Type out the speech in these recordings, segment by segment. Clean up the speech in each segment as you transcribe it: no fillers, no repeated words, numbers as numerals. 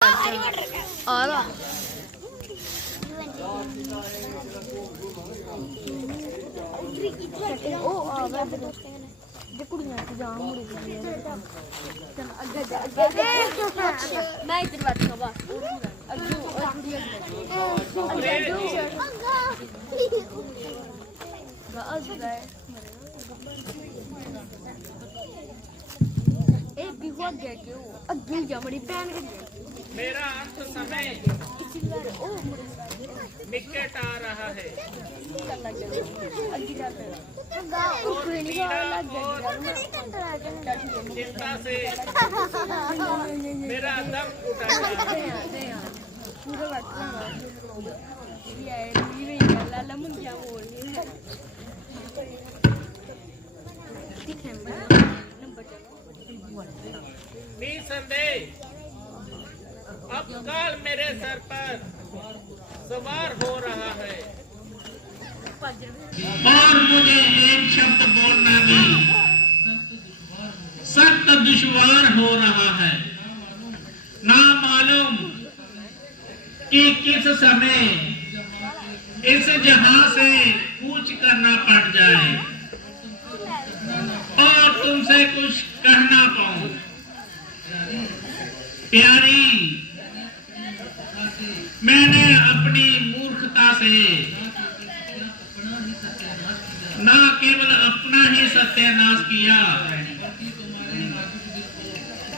आला ओ आवा जे कुड़ियां की जान मुड़ी चल अगे मैं इधर बैठूंगा बस अग्गू ए बिहुआ गया क्यों अग्गू जा बड़ी पैन मेरा अंत समय निकट आ रहा है और पीड़ा और चिंता से मेरा दम घुट रहा है। निसंदेह अब काल मेरे सर पर सवार हो रहा है और मुझे एक शब्द बोलना भी सख्त दुश्वार हो रहा है। ना मालूम कि किस समय इस जहां से कूच करना पड़ जाए और तुमसे कुछ कहना पाऊं। प्यारी, मैंने अपनी मूर्खता से न केवल अपना ही सत्यानाश किया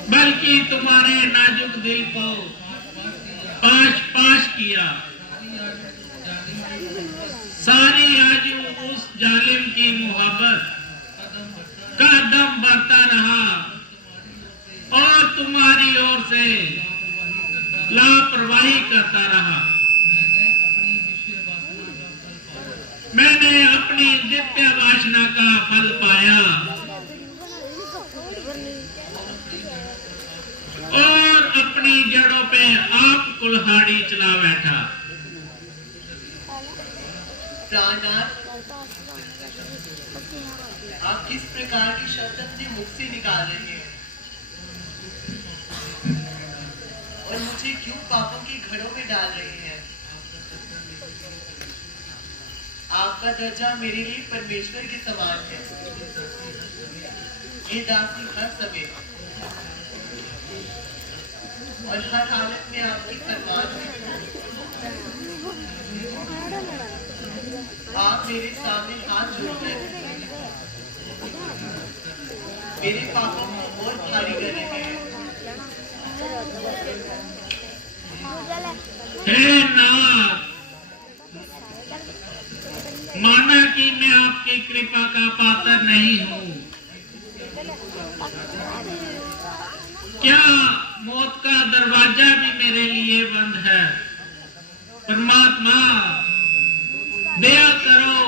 बल्कि तुम्हारे नाजुक दिल को पाश पाश किया। सारी आजू उस जालिम की मोहब्बत का दम बढ़ता रहा और तुम्हारी ओर से लापरवाही करता रहा। मैंने अपनी दिव्य वासना का फल पाया और अपनी जड़ों पे आप कुल्हाड़ी चला बैठा। प्राणनाथ, आप किस प्रकार की शब्द अपने मुख से निकाल रहे हैं और मुझे क्यों पापों के घड़ों में डाल रहे हैं? आपका दर्जा मेरे लिए परमेश्वर के समान है। ये दासी हर समय और हर हालत में आपकी फरमान है। आप मेरे सामने हाथ जोड़कर मेरे पापों को और भारी कर रहे हैं। हे नाथ, माना कि मैं आपकी कृपा का पात्र नहीं हूँ। क्या मौत का दरवाजा भी मेरे लिए बंद है? परमात्मा, दया करो।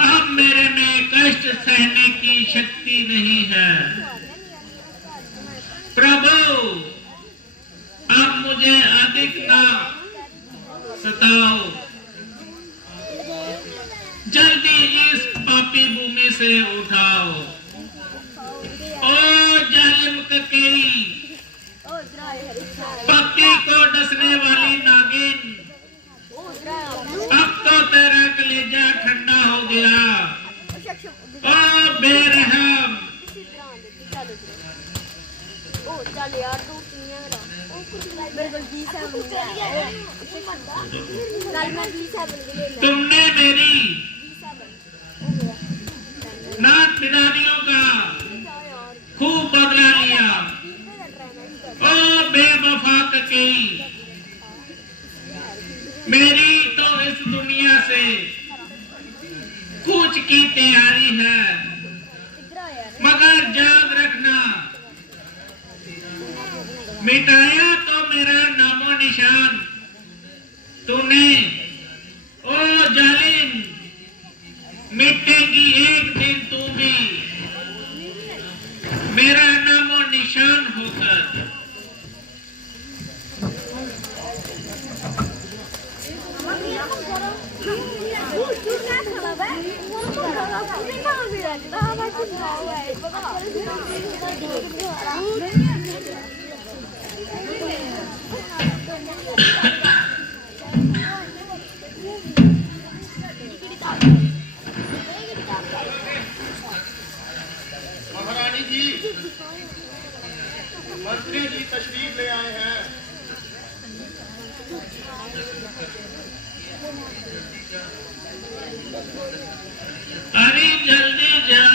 अब मेरे में कष्ट सहने की शक्ति नहीं है। प्रभु, अब मुझे अधिक ना सताओ। जल्दी इस पापी भूमि से उठाओ। ओ जालिम ककेई, पति को डसने वाली नागिन, अब तो तेरा कलेजा ठंडा हो गया। ओ बेरहम, चल यार तू तुमने मेरी नाथ पिदानियों का खूब बदला लिया। ओ बेवफा ककेई, मेरी तो इस दुनिया से कूच की तैयारी है, मगर याद रखना, मिटाया तो मेरा नामो निशान तूने। ओ जालिम, मिटेगी एक दिन तू भी मेरा नामो निशान होकर। Baba. महारानी जी, मंत्री जी तशरीफ ले आए हैं। अरे जल्दी जा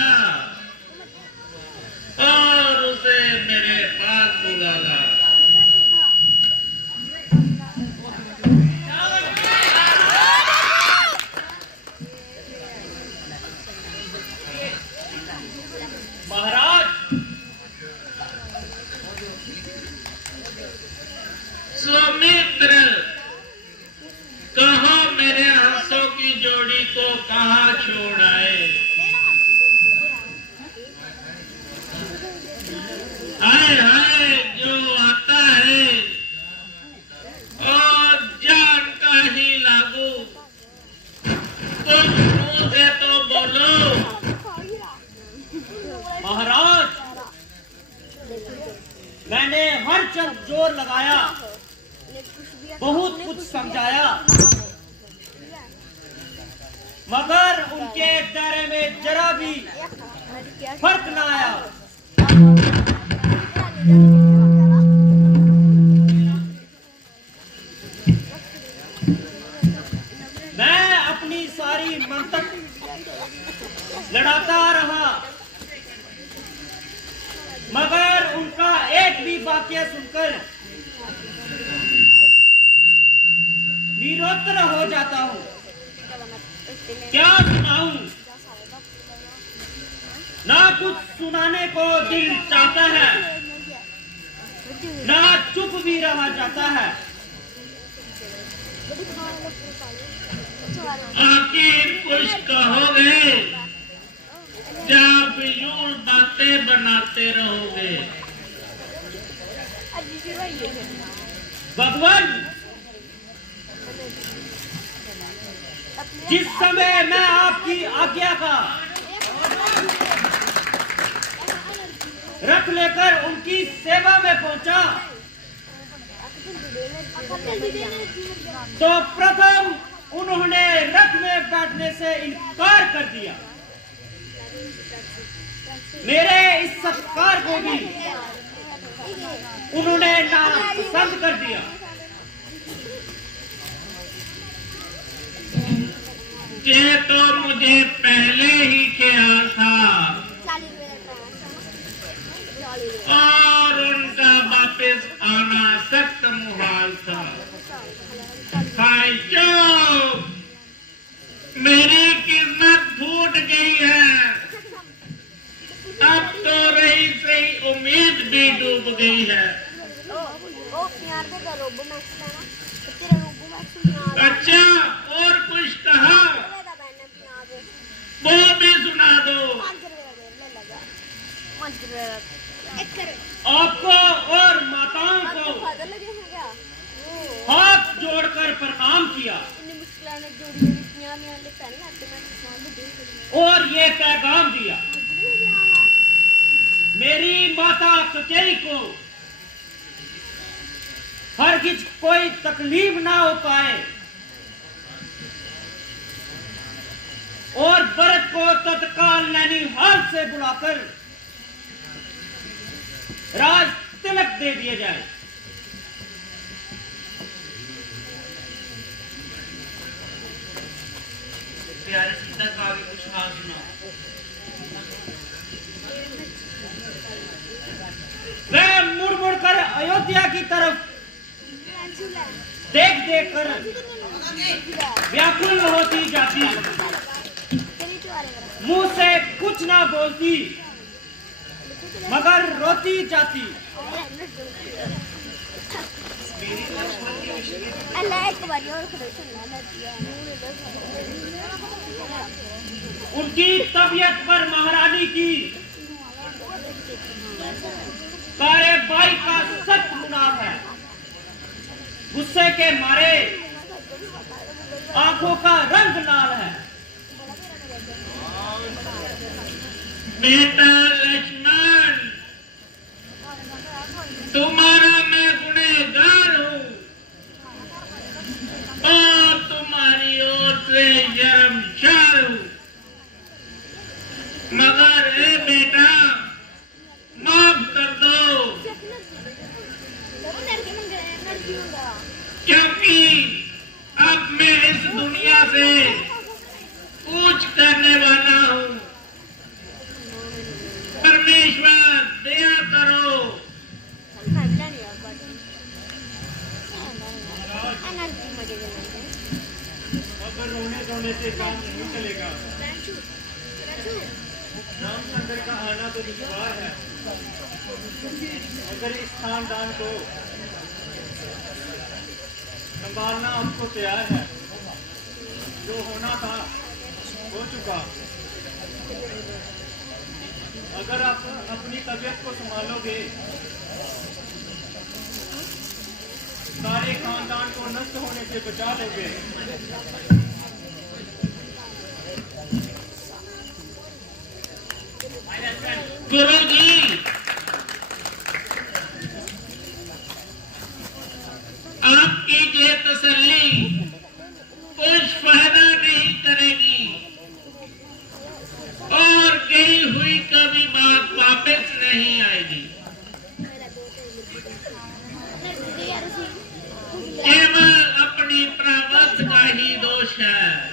और उसे मेरे पास बुला ला। महाराज, सुमित्र, कहो मेरे हंसों की जोड़ी को कहाँ छोड़ आए। हाय हाय, जो आता है और जान का ही लागू, तुम मुंह से तो बोलो। महाराज, मैंने हर चंद जोर लगाया, बहुत कुछ समझाया, मगर उनके दायरे में जरा भी फर्क न आया। मैं अपनी सारी मंतक लड़ाता रहा, मगर उनका एक भी वाक्य सुनकर निरुत्तर हो जाता हूँ। क्या सुनाऊं? ना कुछ सुनाने को दिल चाहता है, ना चुप भी रहा जाता है। आखिर कुछ कहोगे जब यूं बातें बनाते रहोगे। भगवान, जिस समय मैं आपकी आज्ञा का रथ लेकर उनकी सेवा में पहुंचा, तो प्रथम उन्होंने रथ में बैठने से इनकार कर दिया। मेरे इस सत्कार को भी उन्होंने नापसंद कर दिया। ये तो मुझे पहले ही ख्याल था और उनका वापस आना सख्त मुहाल था। हाय जो मेरी किस्मत फूट गई है, अब तो रही सही उम्मीद भी डूब गई है। अच्छा, और कुछ कहा वो भी सुना दो। आपको और माताओं को हाथ जोड़कर प्रणाम किया और ये पैगाम दिया, मेरी माता कचेरी को हरगिज कोई तकलीफ ना हो पाए और भरत को तत्काल नैनीहाल से बुलाकर राज तिलक दे दिया जाए। प्यारे सीता का भी कुछ हाल सुना। वह मुड़ मुड़ कर अयोध्या की तरफ देख देख कर व्याकुल होती जाती, मुंह से कुछ ना बोलती मगर रोती जाती। उनकी तबीयत पर महारानी की कार्यवाही का सख्त मुनाफ है। गुस्से के मारे आंखों का रंग लाल है। बेटा लक्ष्मण, तुम्हारा मैं गुनहगार हूँ और तुम्हारी ओर से शर्मसार हूँ, मगर ए बेटा माफ कर दो, क्योंकि अब मैं इस दुनिया से कूच करने वाला हूँ। परमेश्वर दया करो। अगर रोने से काम नहीं चलेगा। रामचंद्र का आना तो दुश्वार है, अगर इस खानदान को संभालना आपको तैयार है। जो होना था हो चुका। अगर आप अपनी तबीयत को संभालोगे, सारे खानदान को नष्ट होने से बचा लोगे। गुरुजी, आपकी ये तसल्ली कुछ फायदा नहीं करेगी और गई हुई कभी बात वापस नहीं आएगी। केवल अपनी प्रवृत्ति का ही दोष है।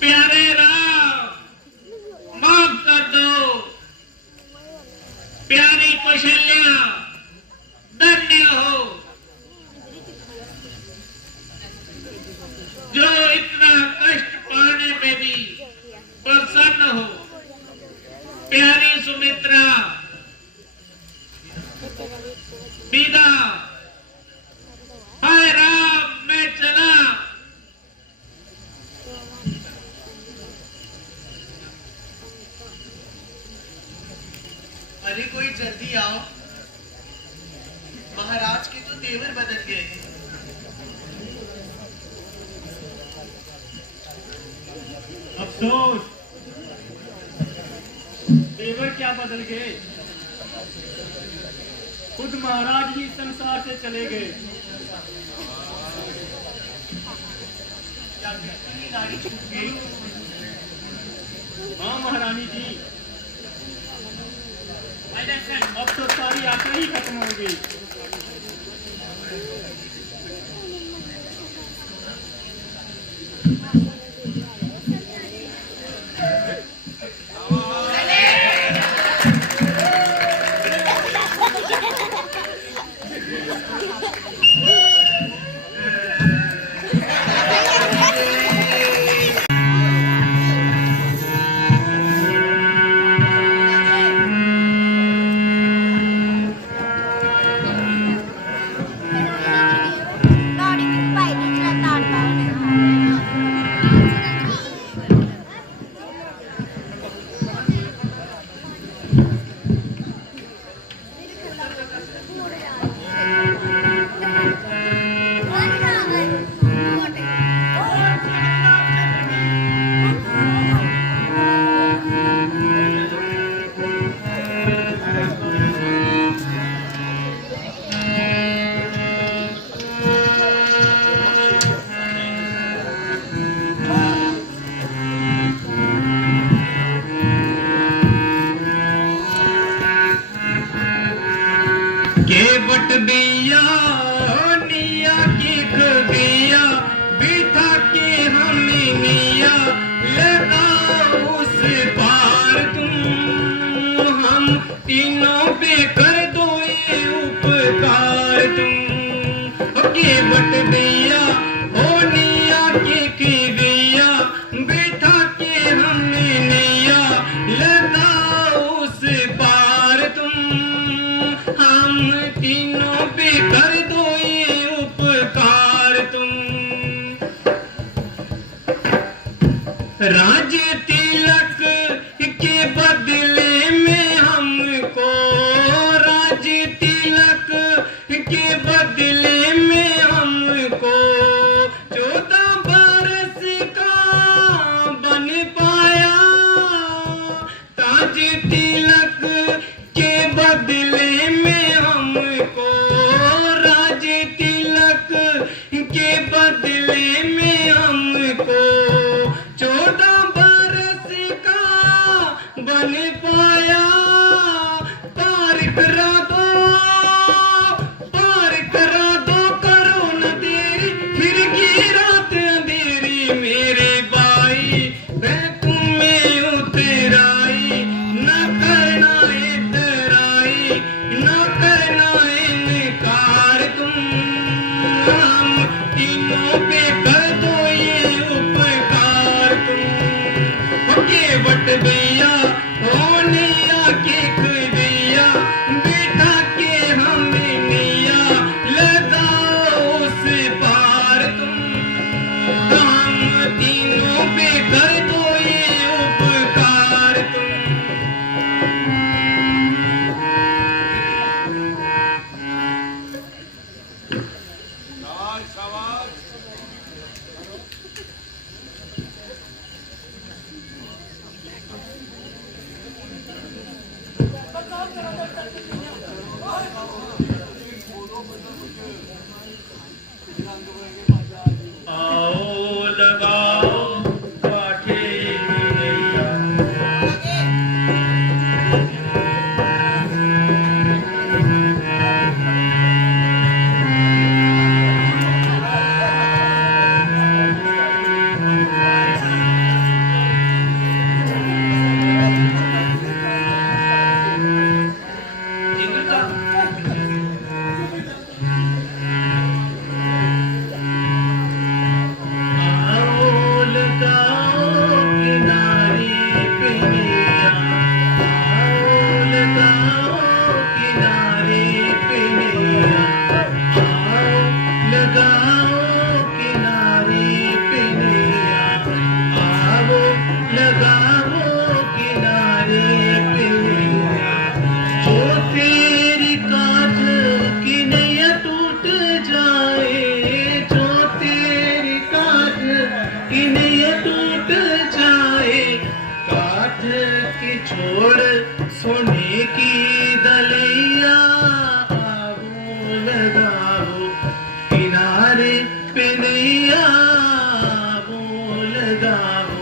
प्यारे राम, माफ कर दो। प्यारी कौशल्या, धन्य हो जो इतना कष्ट पाने में भी प्रसन्न हो। प्यारी सुमित्रा, विदा। हाय राम, मैं चला। अरे कोई जल्दी आओ, महाराज के तो तेवर बदल गए। अफसोस, तेवर क्या बदल गए, खुद महाराज ही संसार से चले गए। क्या कितनी नारी छूट गई? हाँ महारानी जी, अब तो सारी आशा ही खत्म हो गई। केवट बिया निया की बिया बिठा के हमें मिया लगा उस पार तुम, हम तीनों पे कर दो ये उपकार तुम। केवट बिया निया की बिया बिठा के हमें मिया लगा उस पार तुम, हम तीनों पे कर दो ये उपकार तुम। राज तिलक के बदले में हमको, राज तिलक के बदले में हमको 14 बार पाया पार करा दो करो न देरी फिर की रात अंधेरी मेरे भाई बैकू में उतराई न करना इतराई न करना इनकार तुम हम तीनों पे कर दो ये उपकार तुम केवट भैया होने आके भैया बेटा के हमें नैया लगाओ उस पार तुम हम तीनों पे कर दो ये उपकार तुम आओ लगाओ काठे की नैया आओ लगाओ किनारे पे नैया आओ लगाओ किनारे पे नैया आओ लगाओ किनारे पे नैया आओ लगाओ किनारे पे नैया जो तेरी काठ की नैया टूट जाए जो तेरी काठ की नैया टूट जाए काठ की छोड़ सोने की दलिया आओ लगाओ किनारे पे नैया आओ लगाओ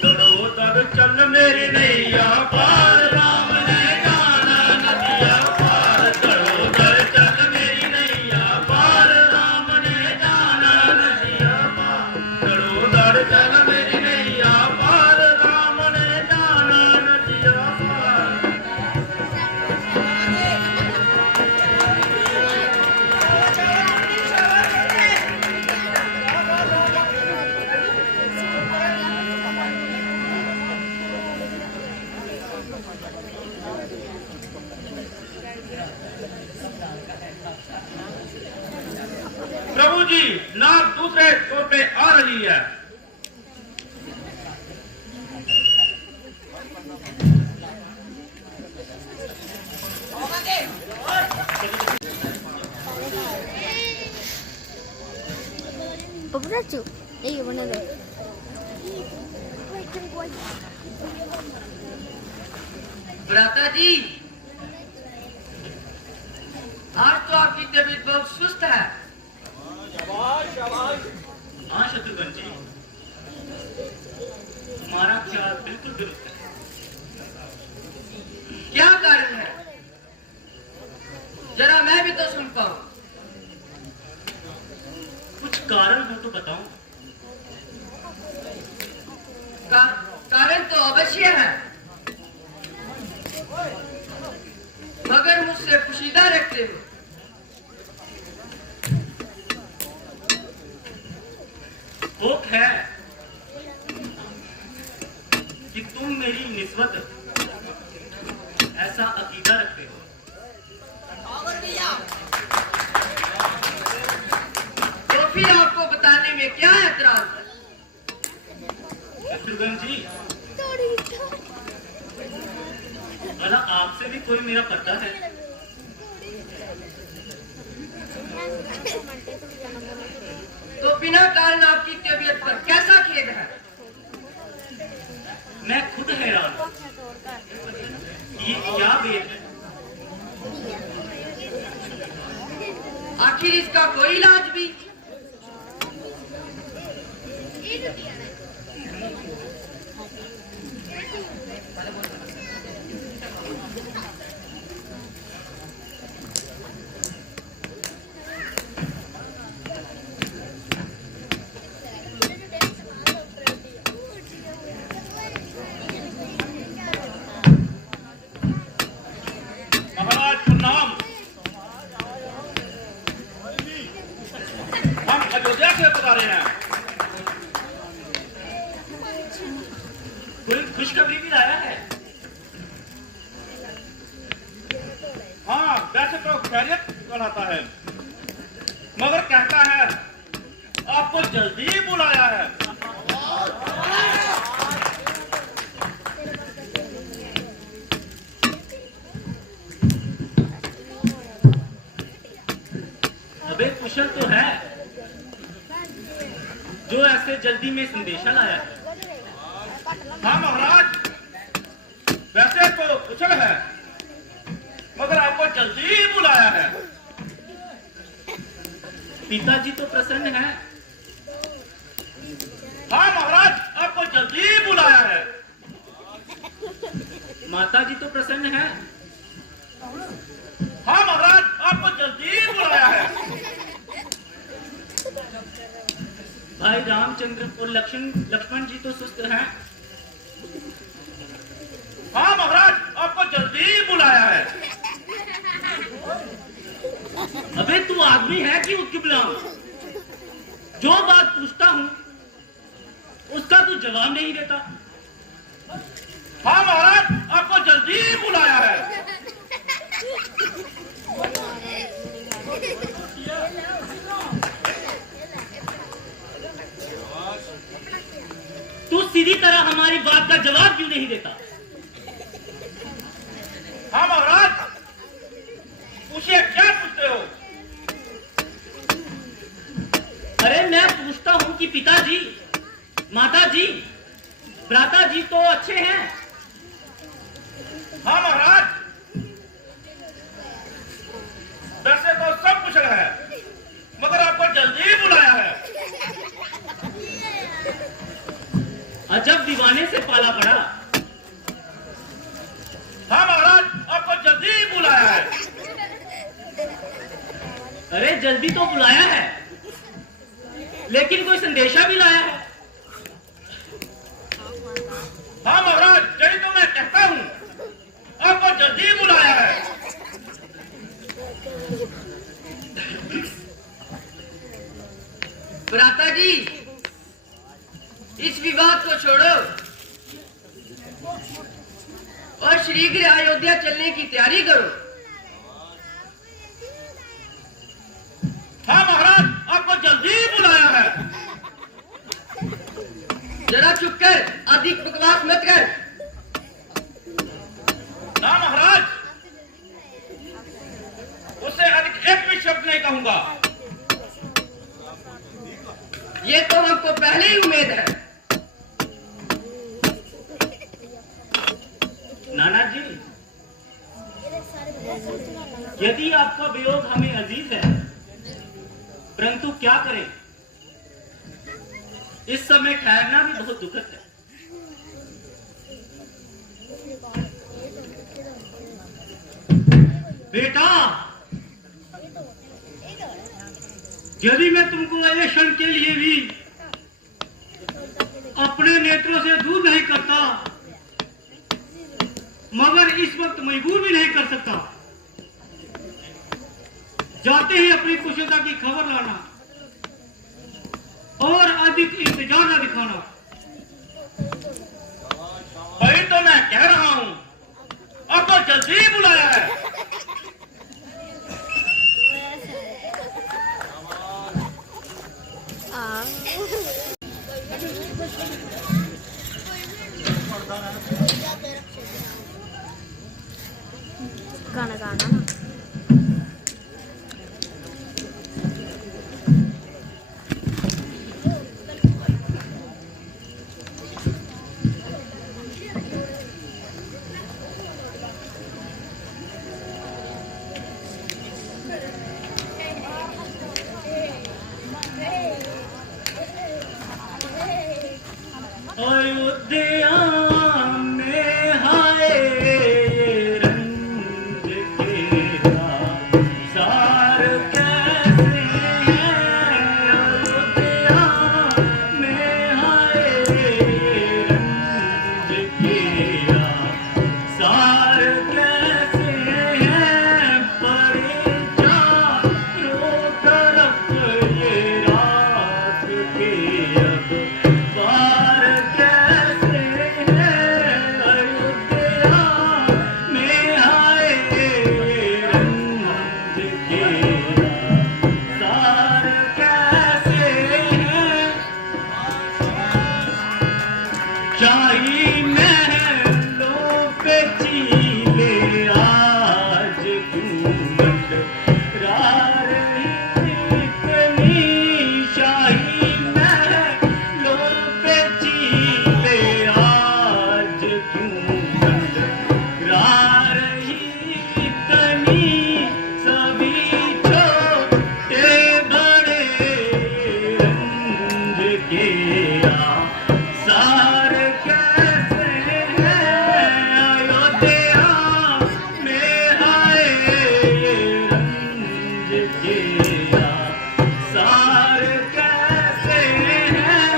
दड़ो दड़ चल मेरी नैया पार राम ने जाना नदिया पार दड़ो दड़ चल मेरी नैया पार राम ने जाना नदिया पार दड़ो दड़ चल मेरी नैया पार राम ने जाना नदिया पार प्रभु जी नाव दूसरे छोर पे आ रही है Paparazzo, ehi, buonasera. भ्राता जी आज तो आपकी तबीयत बहुत सुस्त है। हाँ शत्रुघ्न जी तुम्हारा ख्याल बिल्कुल दुरुस्त है क्या कारण है जरा मैं भी तो सुन पाऊं। कुछ कारण हो तो बताओ कारण तो अवश्य है मगर मुझसे पोशीदा रखते हो। होप है कि तुम मेरी निस्बत ऐसा अकीदा रखते हो। तो फिर आपको बताने में क्या एतराज है? शत्रुघ्न जी भला आपसे भी कोई मेरा पता है? तो बिना कारण आपकी तबीयत पर कैसा खेद है? मैं खुद हैरान हूं। ये क्या भेद है? आखिर इसका कोई इलाज भी? महाराज प्रणाम। हम अयोध्या से पधारे हैं। कोई खुशखबरी भी लाया है? हाँ, वैसे तो खैरियत कहलाता है, मगर कहता है आपको जल्दी ही बुलाया है। अबे कुशल तो है जो ऐसे जल्दी में संदेशा लाया है। हाँ महाराज, वैसे तो कुशल है, मगर आपको जल्दी ही बुलाया है। पिताजी तो प्रसन्न है। हाँ महाराज, आपको जल्दी ही बुलाया है। माताजी तो प्रसन्न है। हाँ महाराज, आपको जल्दी ही बुलाया है। भाई रामचंद्र और लक्ष्मण जी तो सुस्त हैं। हाँ महाराज, आपको जल्दी ही बुलाया है। अबे तू आदमी है कि उसकी गुलाम? जो बात पूछता हूं उसका तू जवाब नहीं देता। हाँ महाराज, आपको जल्दी ही बुलाया है। तू सीधी तरह हमारी बात का जवाब क्यों नहीं देता? हाँ महाराज, पूछिए क्या पूछते हो? अरे मैं पूछता हूं कि पिताजी, माताजी, भ्राता जी तो अच्छे हैं। हाँ महाराज, वैसे तो सब कुशल है, मगर आपको जल्दी ही बुलाया है। अजब दीवाने से पाला पड़ा। हाँ महाराज, आपको जल्दी ही बुलाया है। अरे जल्दी तो बुलाया है, लेकिन कोई संदेशा भी लाया है। हाँ महाराज, यही तो मैं कहता हूँ, आपको जल्दी ही बुलाया है। भ्राता जी, इस विवाद को छोड़ो और शीघ्र अयोध्या चलने की तैयारी करो। हाँ महाराज, आपको जल्दी ही बुलाया है। जरा चुप कर, अधिक बकवास मत कर। ना महाराज, उससे अधिक एक भी शब्द नहीं कहूंगा। ये तो हमको पहले ही उम्मीद है। नाना जी, यदि आपका वियोग हमें अजीज है, परंतु क्या करें, इस समय ठहरना भी बहुत दुखद है। बेटा, यदि मैं तुमको एक क्षण के लिए भी अपने नेत्रों से दूर नहीं करता, मगर इस वक्त मजबूर भी नहीं कर सकता। जाते ही अपनी कुशलता की खबर लाना और अधिक इंतजार न दिखाना। वही तो मैं कह रहा हूँ, आपको जल्दी ही बुलाया है। गाना गाना ना। शाही महलों पे चीले आज क्यों मंडरा रही इतनी शाही महलों पे चीले आज क्यों मंडरा रही इतनी सभी छोटे बड़े रंज के सार कैसे हैं अयोध्या में आए रंज के सार कैसे हैं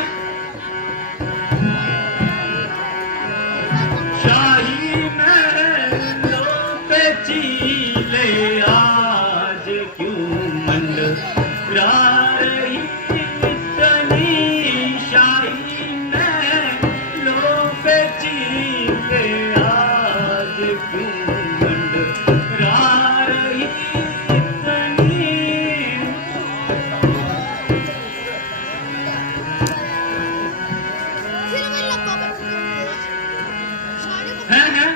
शाही महलों पे चीले आज क्यों मंडरा रही इतनी शाही महलों पे चीले आज क्यों मंडरा रही इतनी हैं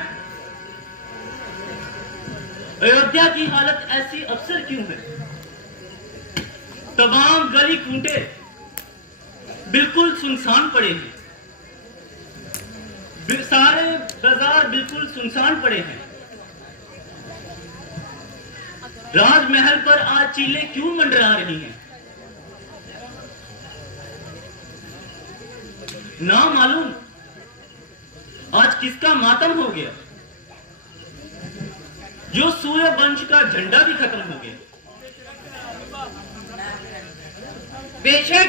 अयोध्या की हालत ऐसी अक्सर क्यों है? तमाम गली कूंटे बिल्कुल सुनसान पड़े हैं, सारे बाजार बिल्कुल सुनसान पड़े हैं। राजमहल पर आज चीलें क्यों मंडरा रही हैं? ना मालूम आज किसका मातम हो गया, जो सूर्य वंश का झंडा भी खत्म हो गया। बेशक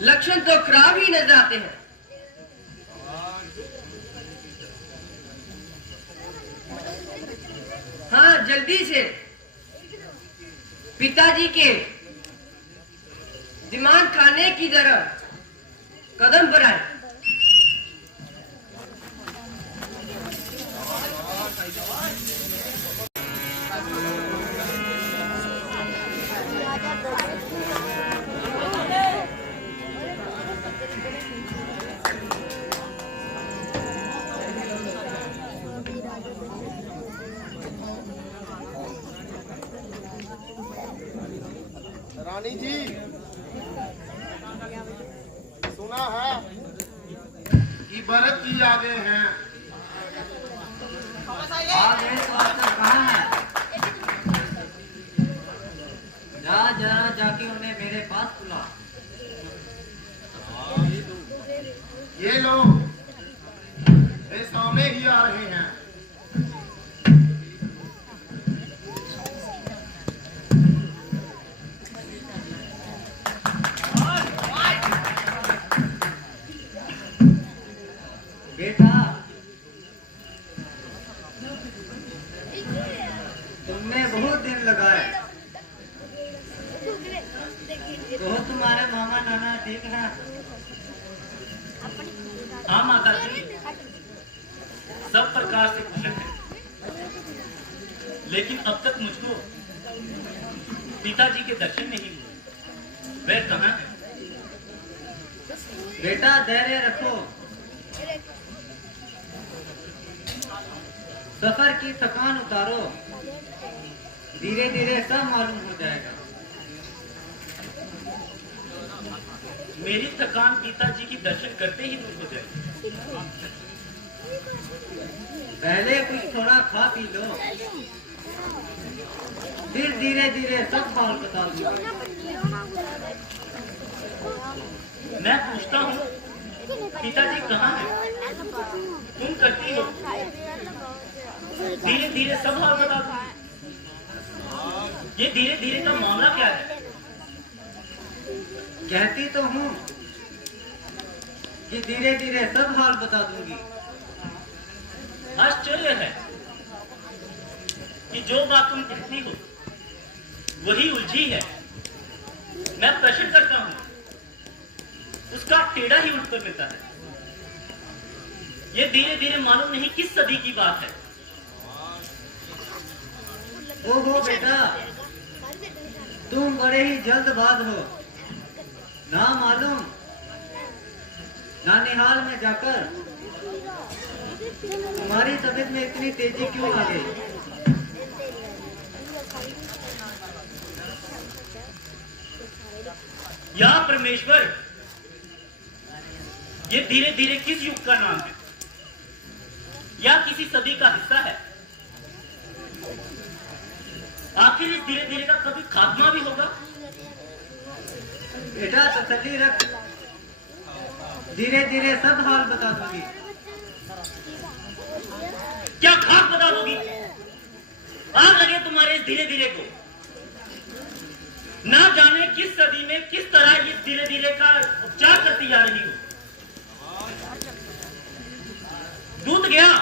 लक्षण तो खराब ही नजर आते हैं। हाँ, जल्दी से पिताजी के दिमाग खाने की तरफ कदम बढ़ाए। रानी जी, सुना है कि भरत जी आ गए हैं। जरा जाके उन्हें मेरे पास बुला। ये लोग मेरे सामने ही आ रहे हैं। बेटा, तुमने बहुत दिन लगाए, तो तुम्हारे मामा नाना ठीक है? हाँ माता जी, सब प्रकार से कुशल है, लेकिन अब तक मुझको पिताजी के दर्शन नहीं हुए। वे कहाँ हैं? बेटा धैर्य रखो, सफर की थकान उतारो, धीरे धीरे सब मालूम हो जाएगा। मेरी थकान पिताजी की दर्शन करते ही दूर हो जाएगी। पहले कुछ थोड़ा खा पी लो, फिर धीरे धीरे सब हाल बता दूंगा। मैं पूछता हूँ पिताजी कहाँ हैं? तुम करती हो धीरे धीरे सब हाल बता दो। ये धीरे धीरे का मामला क्या है? कहती तो हूँ कि धीरे धीरे सब हाल बता दूंगी। आश्चर्य है कि जो बात तुम कहती हो वही उलझी है। मैं प्रश्न करता हूँ, उसका टेढ़ा ही उठ कर मिलता है। ये धीरे धीरे मालूम नहीं किस सदी की बात है। ओहो बेटा, तुम बड़े ही जल्दबाज हो। ना मालूम नानिहाल में जाकर तुम्हारी तबीयत में इतनी तेजी क्यों आ गई? या परमेश्वर, ये धीरे धीरे किस युग का नाम है या किसी सदी का हिस्सा है? आखिर इस धीरे धीरे का कभी खात्मा भी होगा? बेटा तसल्ली रख, धीरे धीरे सब हाल बता दूंगी। क्या खाक बता दोगी? आग लगे तुम्हारे इस धीरे धीरे को। ना जाने किस सदी में किस तरह इस धीरे धीरे का उपचार करती जा रही हो। दूत गया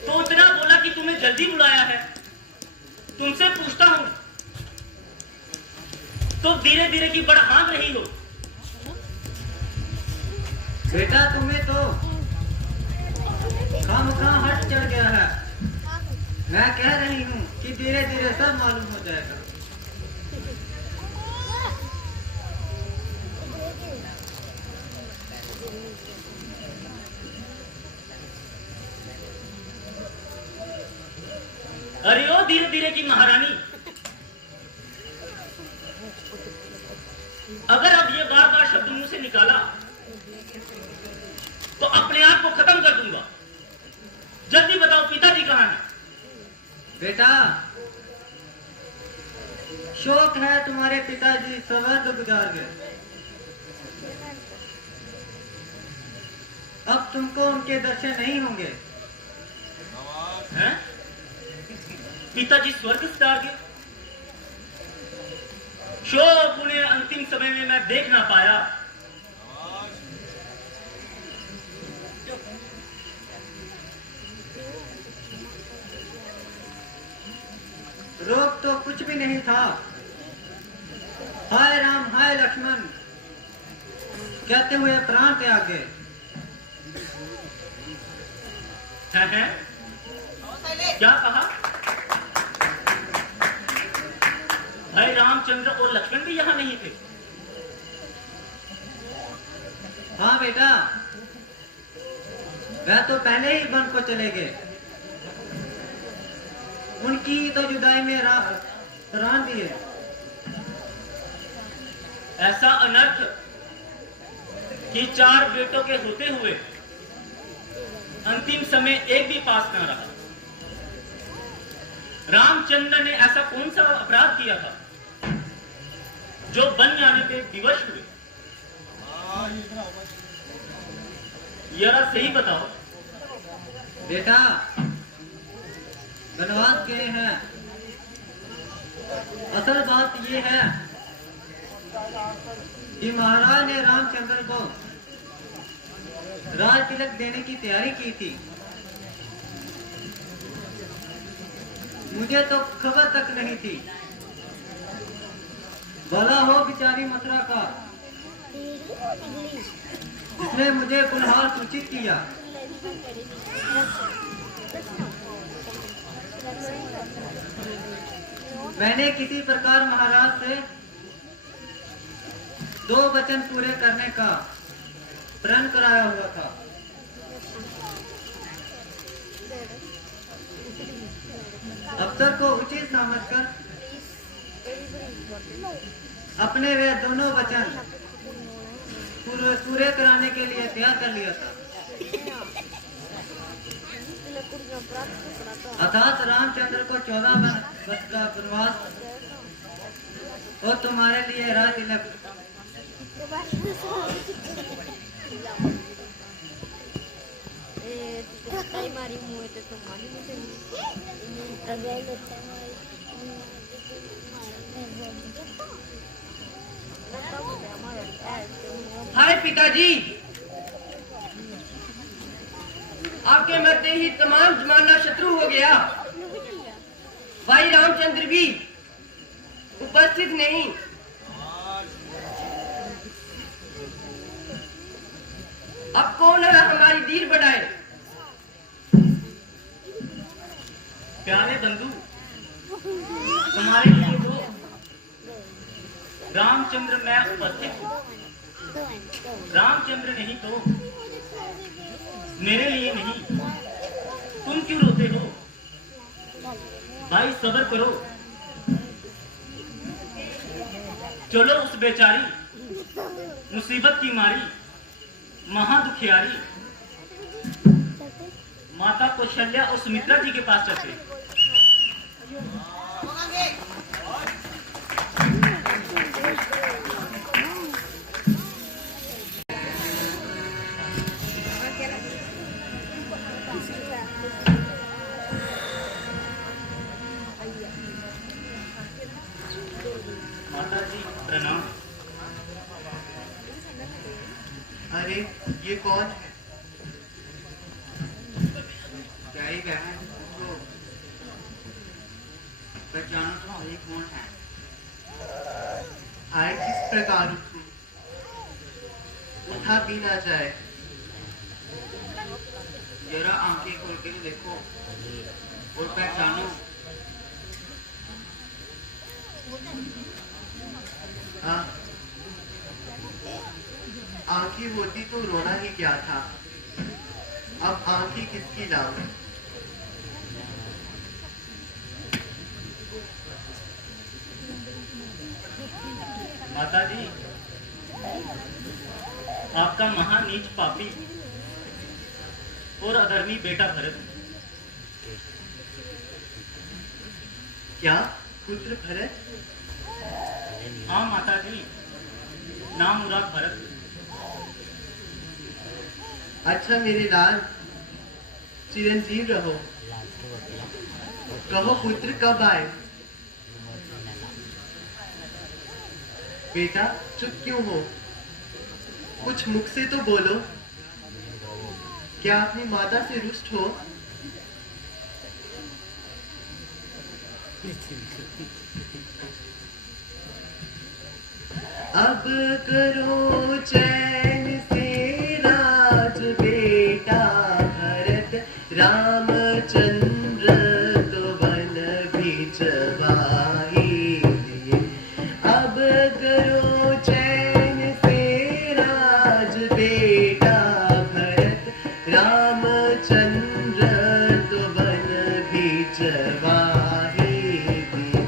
तो इतना बोला कि तुम्हें जल्दी बुलाया है। तुमसे पूछता हूं तो धीरे धीरे की बढ़ान रही हो। बेटा तुम्हें तो खामखा हट चढ़ गया है। मैं कह रही हूँ कि धीरे धीरे सब मालूम हो जाएगा। अरे ओ धीरे धीरे की महारानी, अगर अब ये बार बार शब्द मुंह से निकाला तो अपने आप को खत्म कर दूंगा। जल्दी बताओ पिताजी कहां हैं? बेटा शोक है तुम्हारे पिताजी स्वर्ग गुजार गए। अब तुमको उनके दर्शन नहीं होंगे। हैं? पिताजी स्वर्ग सिधार गए। शोक उन्हें अंतिम समय में मैं देख ना पाया। रोग तो कुछ भी नहीं था। हाय राम हाय लक्ष्मण कहते हुए प्राण त्याग गए। हैं? क्या कहा? भाई रामचंद्र और लक्ष्मण भी यहां नहीं थे? हाँ बेटा, वह तो पहले ही वन को चले गए। उनकी तो जुदाई में प्राण दिए। ऐसा अनर्थ कि 4 बेटों के होते हुए अंतिम समय एक भी पास न रहा। रामचंद्र ने ऐसा कौन सा अपराध किया था जो वन जाने पे विवश हुए? जरा सही बताओ। बेटा वनवास गए हैं। असल बात यह है कि महाराज ने रामचंद्र को राज तिलक देने की तैयारी की थी। मुझे तो खबर तक नहीं थी। भला हो बिचारी मथुरा का, जिसने मुझे पुनः सूचित किया। मैंने किसी प्रकार महाराज से 2 वचन पूरे करने का प्रण कराया हुआ था। अफसर को उचित समझकर अपने वे दोनों वचन पूरे कराने के लिए तैयार कर लिया था। अर्थात रामचंद्र को 14 वर्ष का वनवास और तुम्हारे लिए राज तिलक। हाय पिताजी, आपके मरते ही तमाम जमाना शत्रु हो गया। भाई रामचंद्र भी उपस्थित नहीं। अब कौन है हमारी धीर बढ़ाए? प्यारे बंधु, तुम्हारे लिए तो रामचंद्र मैं उपस्थित हूं। रामचंद्र नहीं तो मेरे लिए नहीं, तुम क्यों रोते हो? भाई सब्र करो, चलो उस बेचारी मुसीबत की मारी महादुखियारी माता कौशल्या और सुमित्रा जी के पास चलते। माता जी प्रणाम। अरे ये कौन है? क्या ही बहन तो पहचानो तो ये कौन है? आए किस प्रकार उठूं? उठा भी ना जाए। जरा आंखें खोल के देखो और पहचानो। आंखें होती तो रोना ही क्या था। अब आंखें किसकी लाऊं? माता जी, आपका महानीच पापी और अधर्मी बेटा भरत। क्या पुत्र भरत? हाँ माता जी, नाम मुराद भरत। अच्छा मेरे लाल, चिरंजीव रहो। कहो पुत्र कब आए? बेटा चुप क्यों हो? कुछ मुख से तो बोलो। क्या अपनी माता से रुष्ट हो? अब करो चैन से राज बेटा भरत, रामचंद्र तो वन भिजवाई दिए। अब करो चैन से राज बेटा भरत, रामचंद्र तो वन भिजवाई दिए।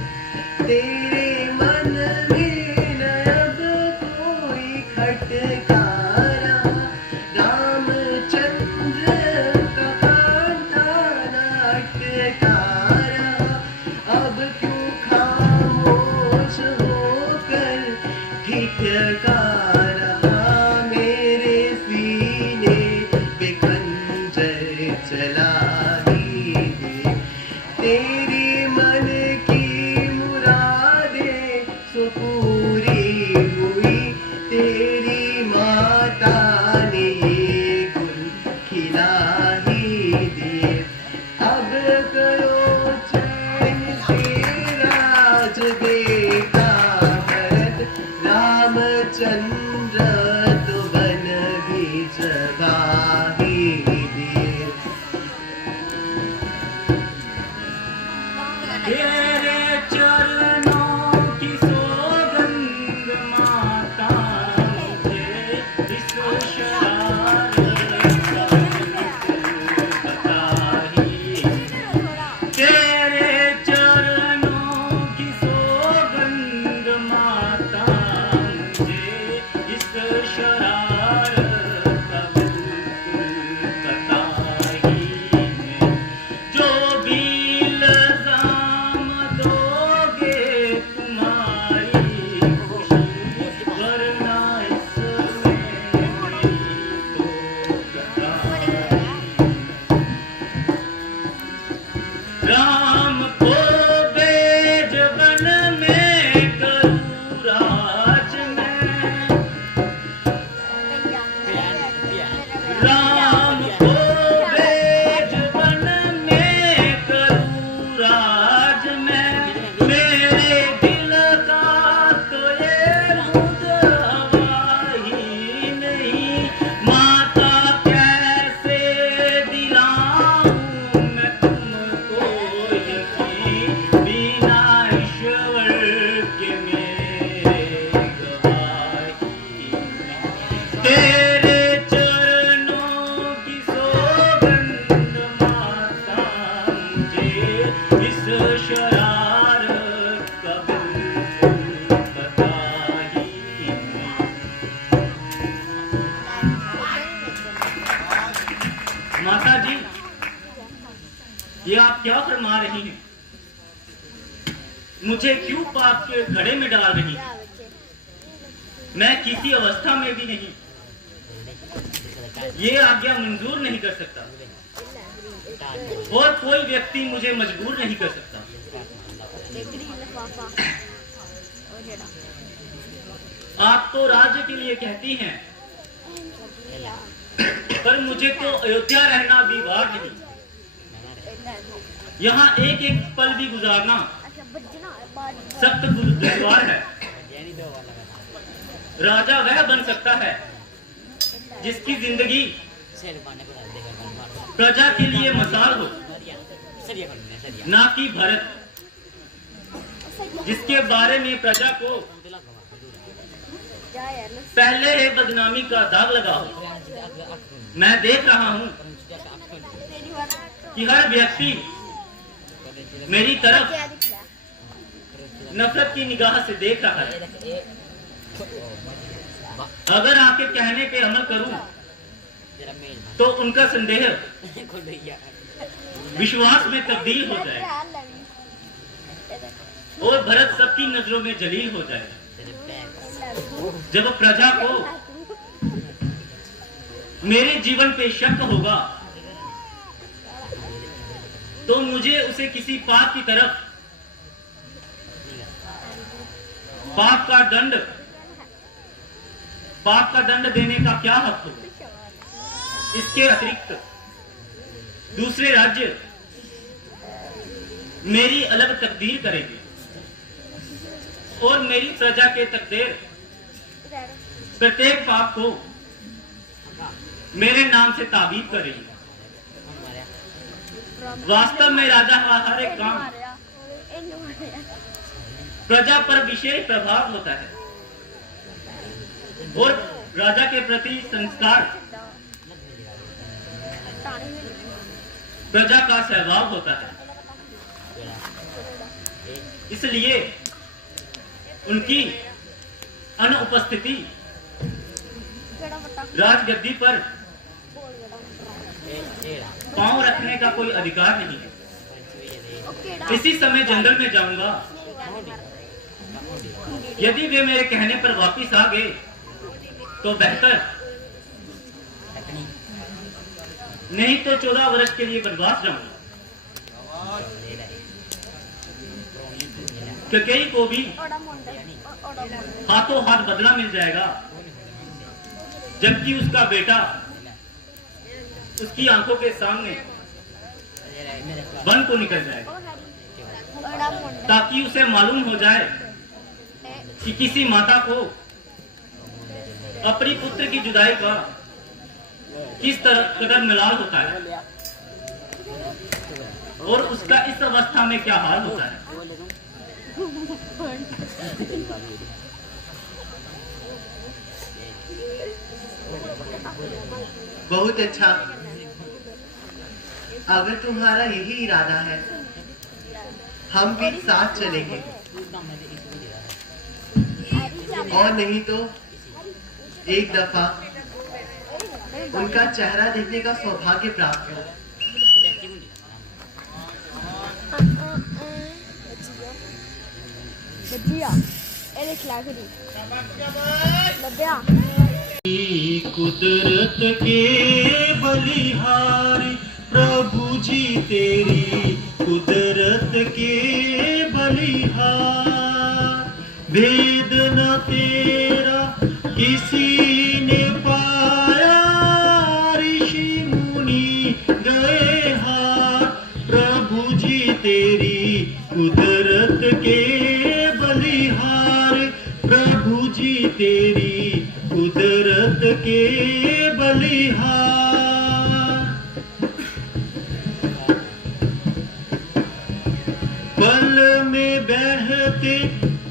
तेरे मन में न अब कोई खटका तेरे चरणों की सौगंध माता, मुझे इस शरारत का बिल्कुल पता ही नहीं। माता जी, ये आप क्या फरमा रही हैं? मुझे क्यों पाप के घड़े में डाल रही हैं? मैं किसी अवस्था में भी नहीं ये आज्ञा मंजूर नहीं कर सकता, और कोई व्यक्ति मुझे मजबूर नहीं कर सकता। आप तो राज्य के लिए कहती हैं, पर मुझे तो अयोध्या रहना भी वार नहीं। यहाँ एक एक पल भी गुजारना सख्त दुश्वार है। राजा वह बन सकता है जिसकी जिंदगी प्रजा के लिए मसाल हो, ना कि भरत जिसके बारे में प्रजा को पहले ही बदनामी का दाग लगा हो। मैं देख रहा हूँ कि हर व्यक्ति मेरी तरफ नफरत की निगाह से देख रहा है। अगर आपके कहने पे अमल करूं तो उनका संदेह विश्वास में तब्दील हो जाए और भरत सबकी नजरों में जलील हो जाए। जब प्रजा को मेरे जीवन पे शक होगा तो मुझे उसे किसी पाप की तरफ पाप का दंड देने का क्या हक होगा? इसके अतिरिक्त दूसरे राज्य मेरी अलग तकदीर करेंगे और मेरी प्रजा के तकदीर प्रत्येक पाप को मेरे नाम से ताबीद करेंगे। वास्तव में राजा का हर एक काम प्रजा पर विशेष प्रभाव होता है और राजा के प्रति संस्कार प्रजा का सहभाग होता है। इसलिए उनकी अनुपस्थिति राजगद्दी पर पांव रखने का कोई अधिकार नहीं है। इसी समय जंगल में जाऊंगा। यदि वे मेरे कहने पर वापस आ गए तो बेहतर, नहीं तो 14 वर्ष के लिए वनवास जाऊंगा। कैकेयी को भी हाथों हाथ बदला मिल जाएगा, जबकि उसका बेटा उसकी आंखों के सामने वन को निकल जाएगा, ताकि उसे मालूम हो जाए कि किसी माता को अपनी पुत्र की जुदाई का किस तरह कदर मिलाल होता है और उसका इस अवस्था में क्या हाल होता है। बहुत अच्छा। अगर तुम्हारा यही इरादा है, हम भी साथ चलेंगे, और नहीं तो एक दफा उनका चेहरा देखने का सौभाग्य प्राप्त हो। कुदरत के बलिहारी प्रभु जी तेरी कुदरत के बलिहार, भेद न तेरा किसी ने पाया, ऋषि मुनि गए हार, प्रभु जी तेरी कुदरत के बलिहार, प्रभु जी तेरी कुदरत के बलिहार। पल में बहते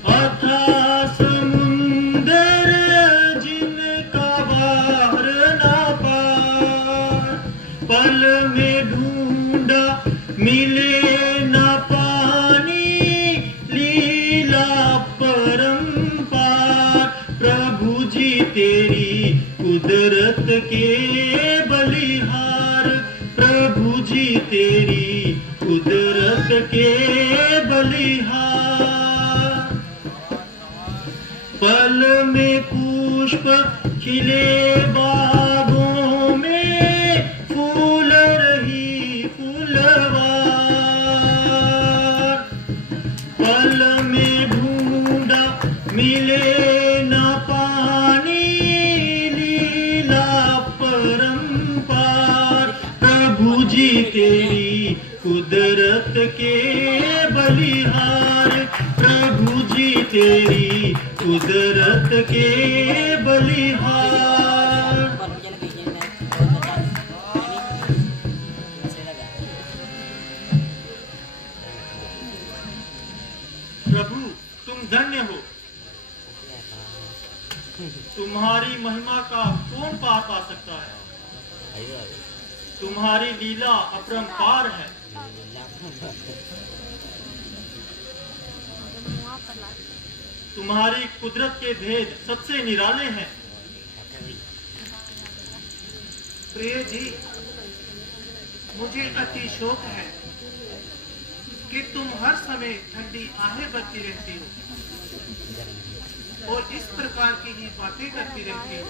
अथाह समुंदर जिनका कुदरत के बलिहार प्रभु जी तेरी कुदरत के बलिहार। पल में पुष्प खिले बागों में फूल रही फूलवार। पल में ढूंढा मिले न पानी लीला परंपार। प्रभु जी तेरी कुदरत के बलिहार प्रभु जी तेरी कुदरत के बलिहार। प्रभु तुम धन्य हो, तुम्हारी महिमा का कौन पार पा सकता है। तुम्हारी लीला अपरंपार है। तुम्हारी कुदरत के भेद सबसे निराले हैं। प्रिय जी, मुझे अति शोक है कि तुम हर समय ठंडी आहें भरती रहती हो और इस प्रकार की ही बातें करती रहती हो,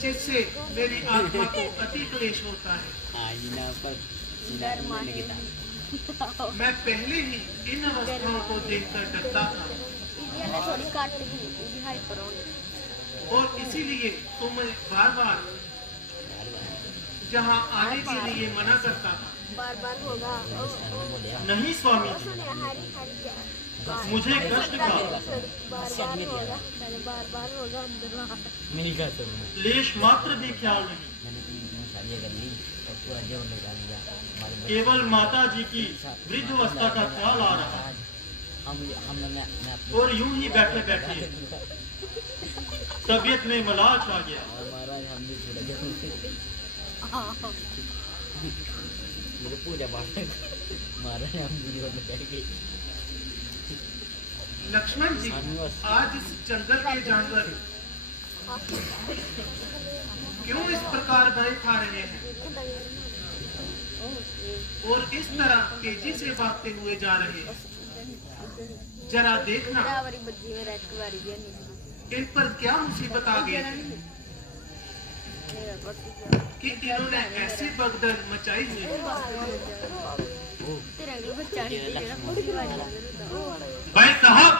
जिससे मेरी आत्मा को अति क्लेश होता है। मैं पहले ही इन अवस्थाओं को देखकर डरता था और इसीलिए तुम बार बार जहाँ आने के लिए मना करता था। नहीं स्वामी जी, मुझे कष्ट का लेश मात्र भी ख्याल नहीं। केवल माता जी की वृद्धावस्था का ख्याल आ रहा है और यूं ही बैठे बैठे तबीयत में मलाल आ गया। लक्ष्मण जी, आज इस जंगल के जानवर क्यों इस प्रकार भय खा रहे हैं और इस तरह तेजी से भागते हुए जा रहे हैं। जरा देखना इन पर क्या मुसीबत आ गई कि इन्होंने ऐसी भगदड़ मचाई हुई है। भाई साहब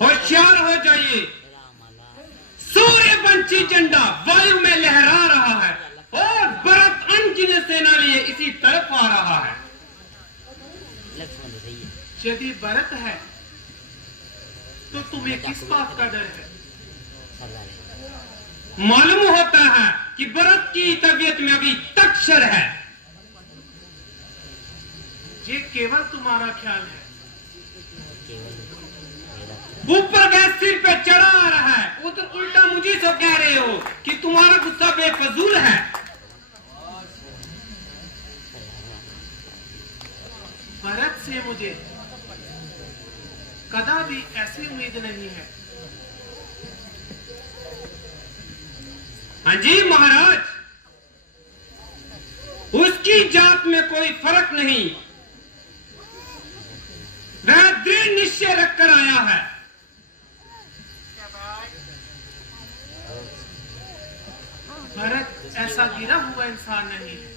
होशियार हो जाइए, सूर्यवंशी झंडा वायु में लहरा रहा है और भरत अंजनी सेना लिए इसी तरफ आ रहा है। यदि भरत है तो तुम्हें किस बात का डर है? मालूम होता है कि भरत की तबीयत में अभी तक्षर है। ये केवल तुम्हारा ख्याल है। ऊपर गैस सिर पे चढ़ा आ रहा है, उधर उल्टा मुझे तो कह रहे हो कि तुम्हारा गुस्सा बेफजूल है। भरत से मुझे कदापि ऐसी उम्मीद नहीं है। हाँ जी महाराज, उसकी जात में कोई फर्क नहीं, वह दृढ़ निश्चय रखकर आया है। भरत ऐसा गिरा हुआ इंसान नहीं है।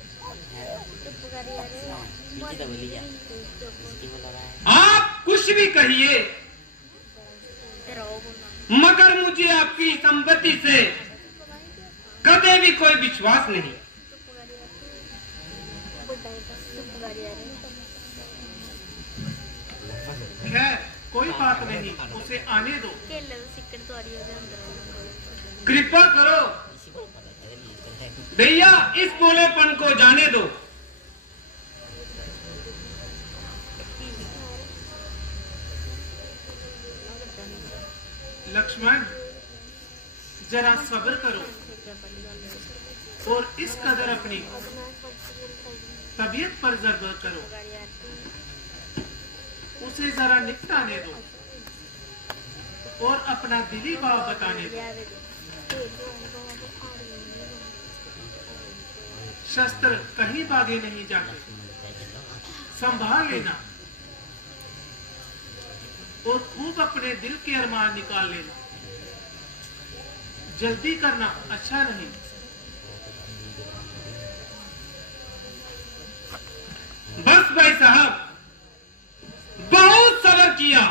आप कुछ भी कहिए, मगर मुझे आपकी संपत्ति से कभी भी कोई विश्वास नहीं। खैर कोई बात नहीं, उसे आने दो। कृपा करो भैया, इस बोलेपन को जाने दो। लक्ष्मण, जरा सब्र करो और इस कदर अपनी तबीयत पर जबर करो, उसे जरा निपटाने दो। और अपना दिली भाव बताने दो। शस्त्र कहीं भागे नहीं जाते, संभाल लेना और खूब अपने दिल के अरमान निकाल लेना। जल्दी करना अच्छा नहीं। बस भाई साहब, बहुत सब्र किया,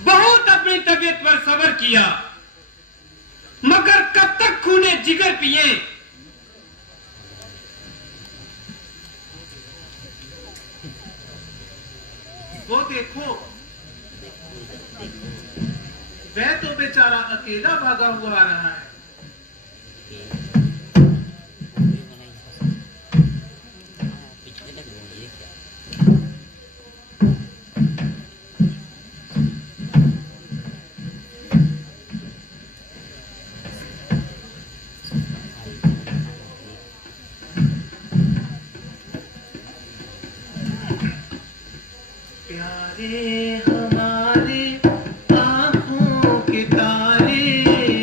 बहुत अपनी तबीयत पर सब्र किया, मगर कब तक खूने जिगर पिए। वो देखो, वह तो बेचारा अकेला भागा हुआ आ रहा है। प्यारे हमारे आंखों के तारे,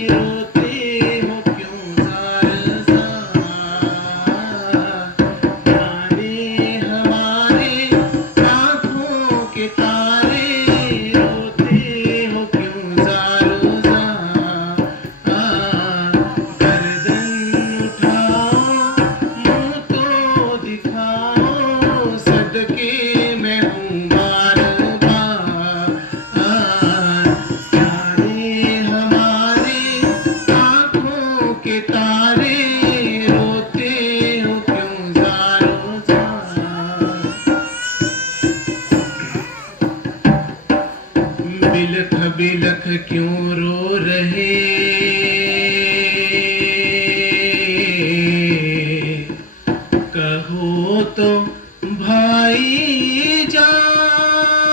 रोते हो क्यों ज़ार ज़ार। प्यारे हमारे आंखों के तारे, रोते हो क्यों ज़ार ज़ार। गर्दन उठाओ, मुँह तो दिखाओ, सदके में हूँ बिलख बिलख क्यों रो रहे। कहो तो भाई जान,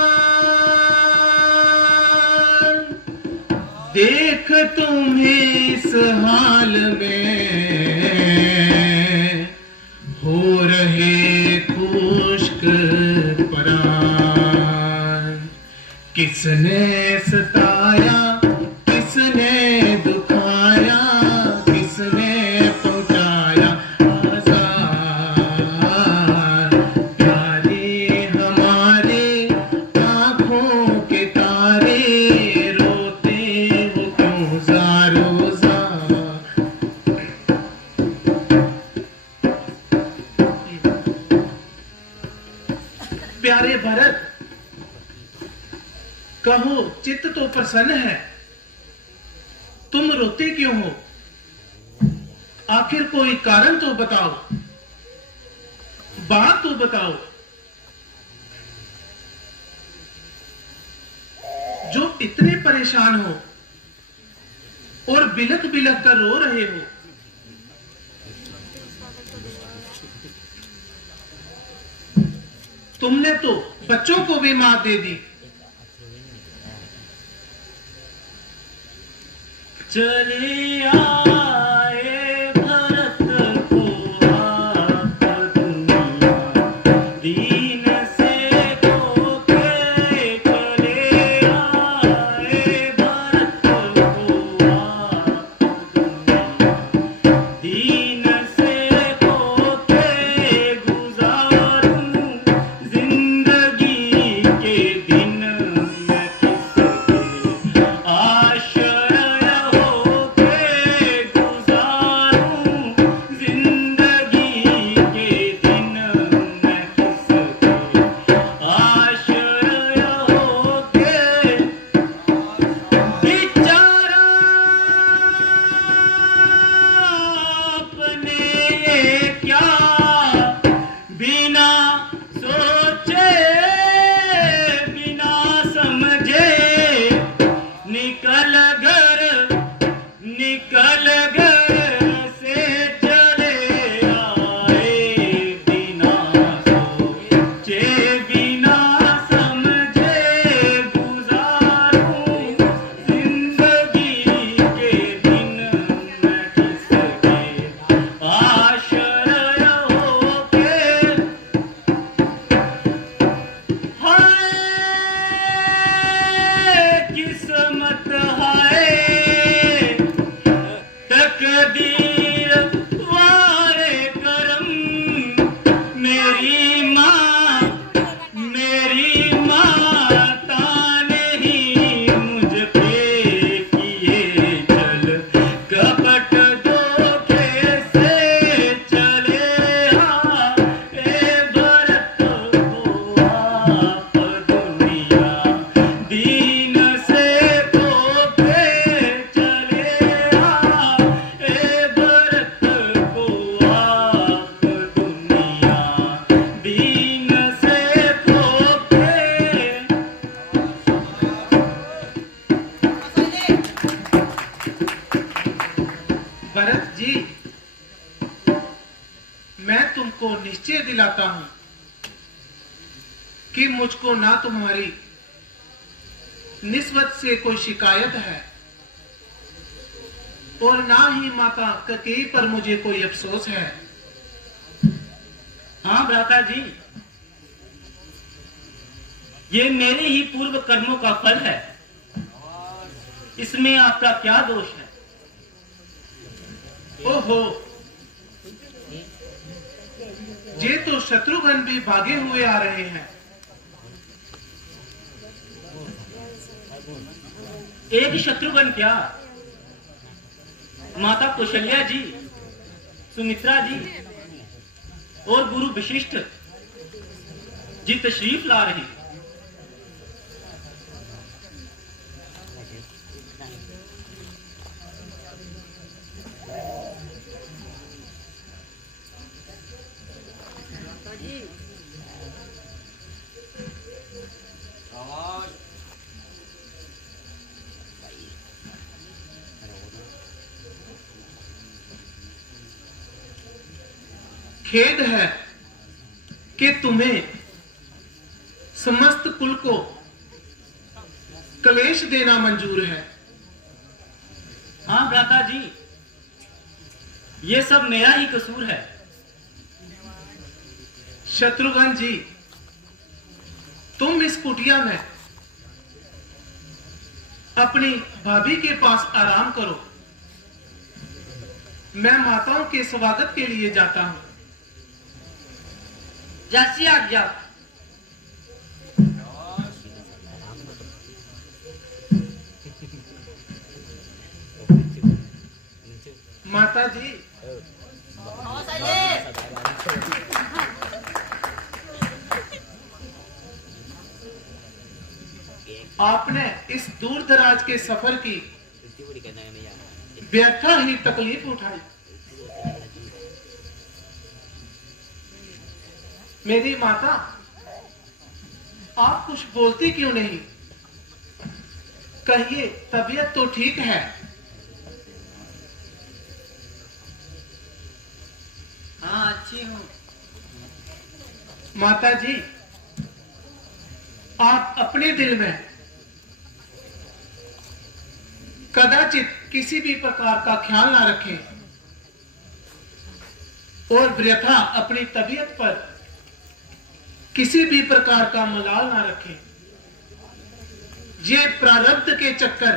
देख तुम्हें इस हाल में हो रहे खुश्क परान। किसने सताया, किसने दुखाया, किसने पहुंचाया आज़ार। प्यारे हमारे आंखों के तारे, रोते हो क्यों ज़ारो ज़ार। प्यारे भरत, कहो चित्त तो प्रसन्न है, तुम रोते क्यों हो? आखिर कोई कारण तो बताओ, बात तो बताओ। जो इतने परेशान हो और बिलख बिलख कर रो रहे हो, तुमने तो बच्चों को भी मात दे दी। चले आए भरत को आप दुनिया, दीन से धोके चले आए भरत को आप दुनिया, दीन से धोके गुजारूं जिंदगी के दिन मैं किसके आश्रय होके गुजारूं जिंदगी के दिन मैं किसके आश्रय होके। बेचारा अपने ये क्या बिना सोचे बिना समझे निकल घर से चले आए। बिना सोचे बिना समझे गुजारूं जिंदगी के दिन मैं किसके आश्रय होके। हाय मत हाय तकदीर वारे करम मेरी माता ने ही मुझ पे किए चल कपट धोखे से चले ए भरत को आप दुनिया दीन से धोखे चले ए भरत को आप दुनिया दीन से धोखे। भरत जी, मैं तुमको निश्चय दिलाता हूं कि मुझको ना तुम्हारी निस्बत से कोई शिकायत है और ना ही माता ककेई पर मुझे कोई अफसोस है। हाँ भ्राता जी, ये मेरे ही पूर्व कर्मों का फल है, इसमें आपका क्या दोष है? ओहो, ये तो शत्रुघ्न भी भागे हुए आ रहे हैं। एक शत्रुघ्न क्या, माता कौशल्या जी, सुमित्रा जी और गुरु विशिष्ट जी तशरीफ ला रहे हैं। खेद है कि तुम्हें समस्त कुल को कलेश देना मंजूर है। हाँ भ्राता जी, ये सब मेरा ही कसूर है। शत्रुघ्न जी, तुम इस कुटिया में अपनी भाभी के पास आराम करो, मैं माताओं के स्वागत के लिए जाता हूं। जैसी आज्ञा। माता जी, आपने इस दूर दराज के सफर की व्यथा ही तकलीफ उठाई। मेरी माता, आप कुछ बोलती क्यों नहीं? कहिए, तबीयत तो ठीक है? हाँ, अच्छी हूँ। माता जी, आप अपने दिल में कदाचित किसी भी प्रकार का ख्याल ना रखें और व्यथा अपनी तबीयत पर किसी भी प्रकार का मलाल ना रखें। ये प्रारब्ध के चक्कर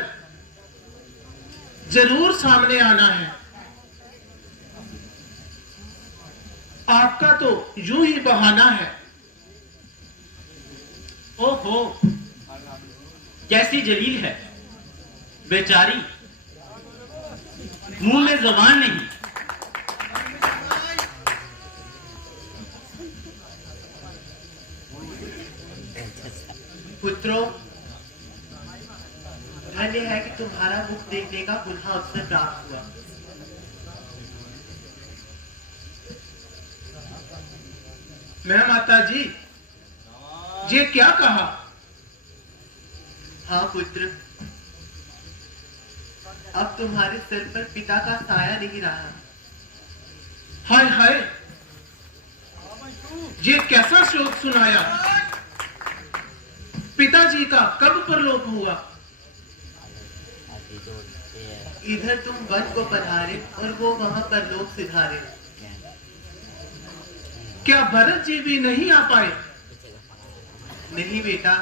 जरूर सामने आना है। आपका तो यूं ही बहाना है। ओहो, कैसी जलील है बेचारी, मुंह में जुबान नहीं। पुत्रों, धन्य है कि तुम्हारा मुख देखने का पुनः अवसर प्राप्त हुआ। मैं माता जी, ये क्या कहा? हाँ पुत्र, अब तुम्हारे सिर पर पिता का साया नहीं रहा। हाय हाय, ये कैसा शोक सुनाया। पिताजी का कब परलोक हुआ? इधर तुम वन को पधारे और वो वहां परलोक सिधारे। क्या भरत जी भी नहीं आ पाए? नहीं बेटा,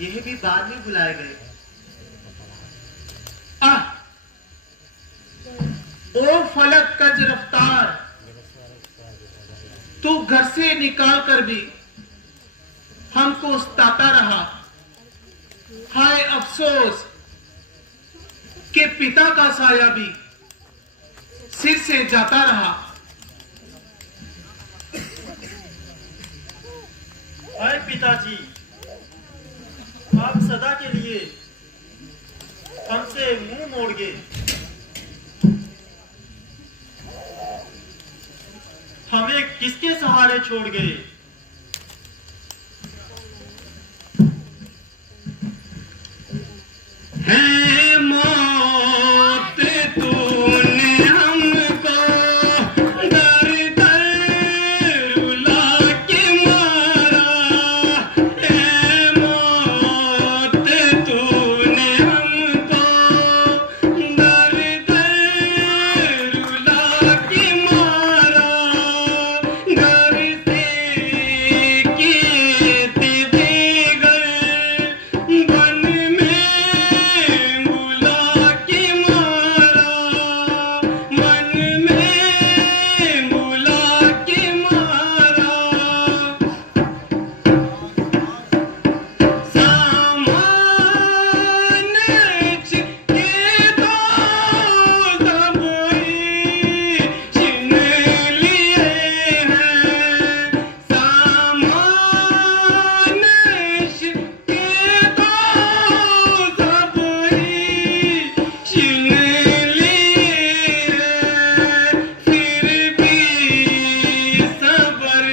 यह भी बाद में बुलाए गए। ओ फलक कज रफ्तार, तू घर से निकाल कर भी हमको सताता रहा। हाय अफसोस कि पिता का साया भी सिर से जाता रहा। हाय पिताजी, आप सदा के लिए हमसे मुंह मोड़ गए। हमें किसके सहारे छोड़ गए? है मौत तूने हमको दर दर रुला के मारा। है मौत तूने हमको दर दर रुला के मारा। घर से किए थे बेघर, बन में बुला के मारा। मन में बुला के मारा। सामान के दो दबोई छिन लिए हैं। सामान के दो दबोई छिन लिए हैं। फिर भी सबर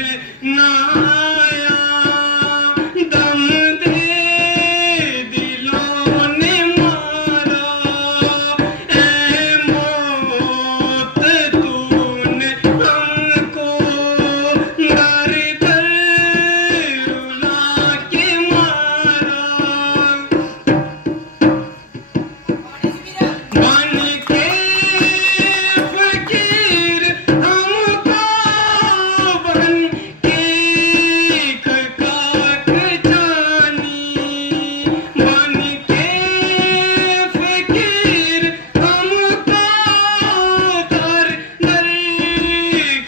ना आया, दम दे दिलों ने मारा। ऐ मौत तूने हमको दर दर रुला के मारा। बन के फकीर हमको बन के काक जानी। बन के फकीर हमको दर दर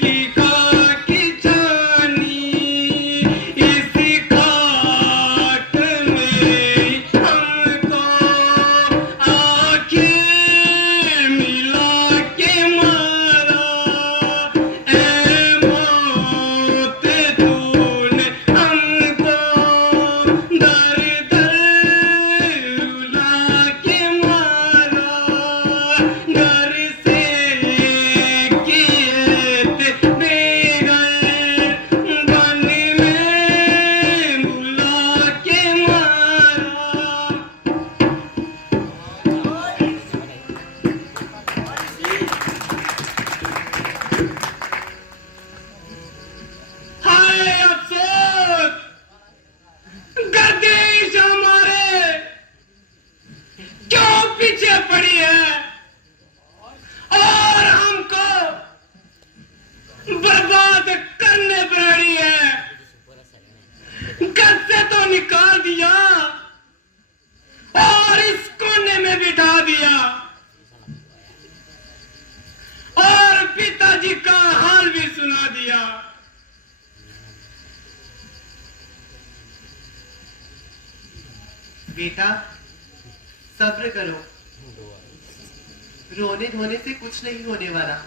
की काक जानी। इस खाक में हमको आखिर मिला के मारा। ऐ मौत तूने हमको दर दर रुला के मारा। घर से किए थे बेघर, बन में बुला के मारा। हाय अफसोस, गर्दिश हमारे क्यों पीछे पड़ी है और हमको बर्बाद करने पड़ी है। घर से तो निकाल दिया और इस कोने में बिठा दिया, और पिताजी का हाल भी सुना दिया। बेटा सब्र करो, रोने धोने से कुछ नहीं होने वाला।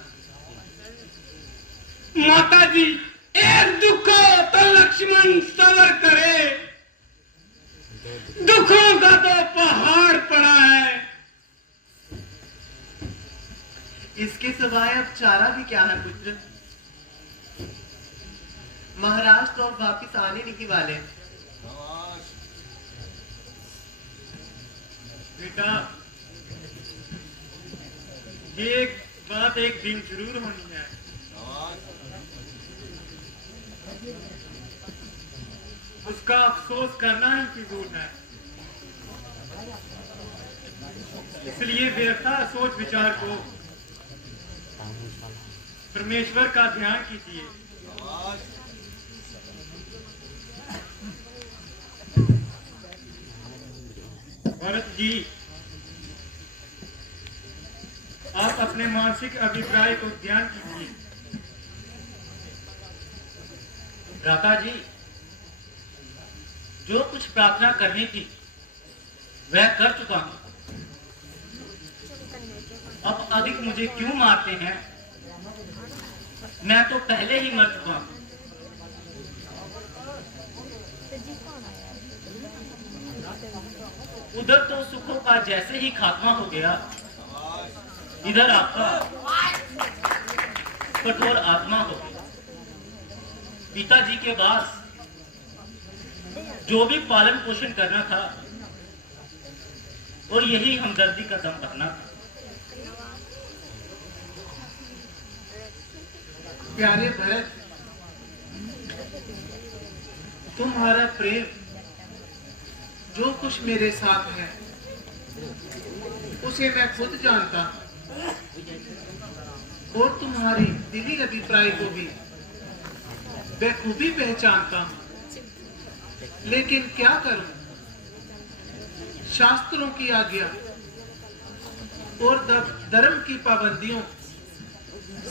माता जी, एक दुख हो तो लक्ष्मण सबर करे, दुखों का तो पहाड़ पड़ा है। इसके सिवाय अब चारा भी क्या है पुत्र? महाराज तो अब वापिस आने नहीं वाले। बेटा, ये बात एक दिन जरूर होनी है। उसका अफसोस करना ही फिजूल है। इसलिए व्यर्था सोच विचार को परमेश्वर का ध्यान कीजिए। भरत जी, आप अपने मानसिक अभिप्राय को ध्यान कीजिए। भ्राता जी, जो कुछ प्रार्थना करनी थी वह कर चुका हूं। अब अधिक मुझे क्यों मारते हैं? मैं तो पहले ही मर चुका हूं। उधर तो सुखों का जैसे ही खात्मा हो गया, इधर आपका कठोर आत्मा हो गया। पिताजी के पास जो भी पालन पोषण करना था और यही हमदर्दी का दम भरना था। प्यारे भरत, तुम्हारा प्रेम जो कुछ मेरे साथ है उसे मैं खुद जानता हूं और तुम्हारी दिली अभिप्राय को भी बखूबी पहचानता हूं, लेकिन क्या करूं? शास्त्रों की आज्ञा और धर्म की पाबंदियों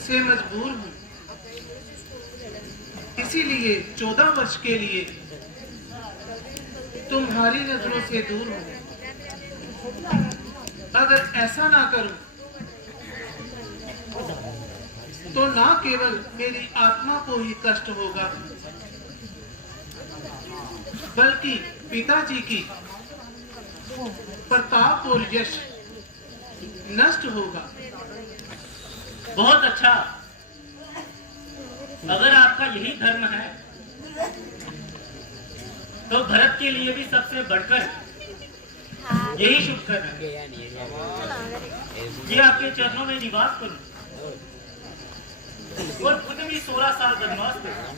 से मजबूर हूं। इसीलिए 14 वर्ष के लिए तुम्हारी नजरों से दूर हूं। अगर ऐसा ना करूं तो ना केवल मेरी आत्मा को ही कष्ट होगा, बल्कि पिताजी की प्रताप और यश नष्ट होगा। बहुत अच्छा, अगर आपका यही धर्म है तो भरत के लिए भी सबसे बढ़कर यही शुभ कर्म है कि आपके चरणों में निवास करूं और खुद भी 16 साल वनवास करूं।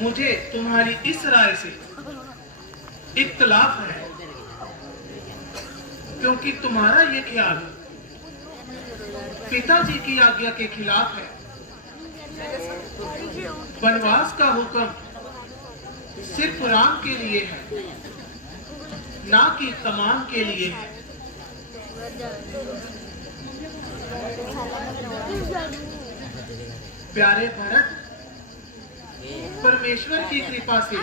मुझे तुम्हारी इस राय से इख्तलाफ है, क्योंकि तुम्हारा ये ख्याल पिताजी की आज्ञा के खिलाफ है। वनवास का हुक्म सिर्फ राम के लिए है, ना कि तमाम के लिए है। प्यारे भरत, परमेश्वर की कृपा से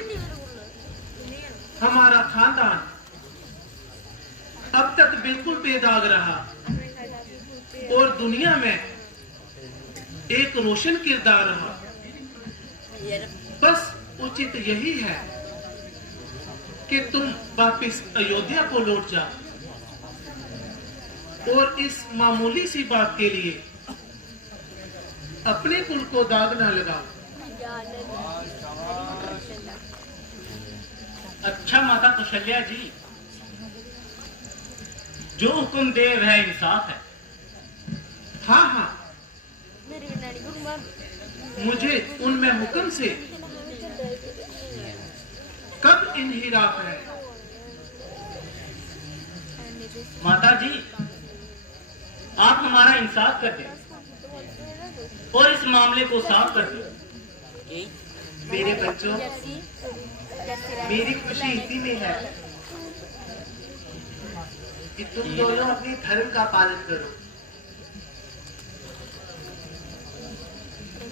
हमारा खानदान अब तक बिल्कुल बेदाग रहा और दुनिया में एक रोशन किरदार रहा। बस उचित यही है कि तुम वापिस अयोध्या को लौट जाओ और इस मामूली सी बात के लिए अपने कुल को दाग न लगाओ। अच्छा माता कौशल्या जी, जो हुक्म दे वह इंसाफ है। हाँ हाँ, मुझे उनमें हुक्म से कब इन्हिराफ है। माता जी, आप हमारा इंसाफ कर दें और इस मामले को साफ कर दें। मेरे बच्चों, मेरी खुशी इसी में है कि तुम दोनों अपने धर्म का पालन करो।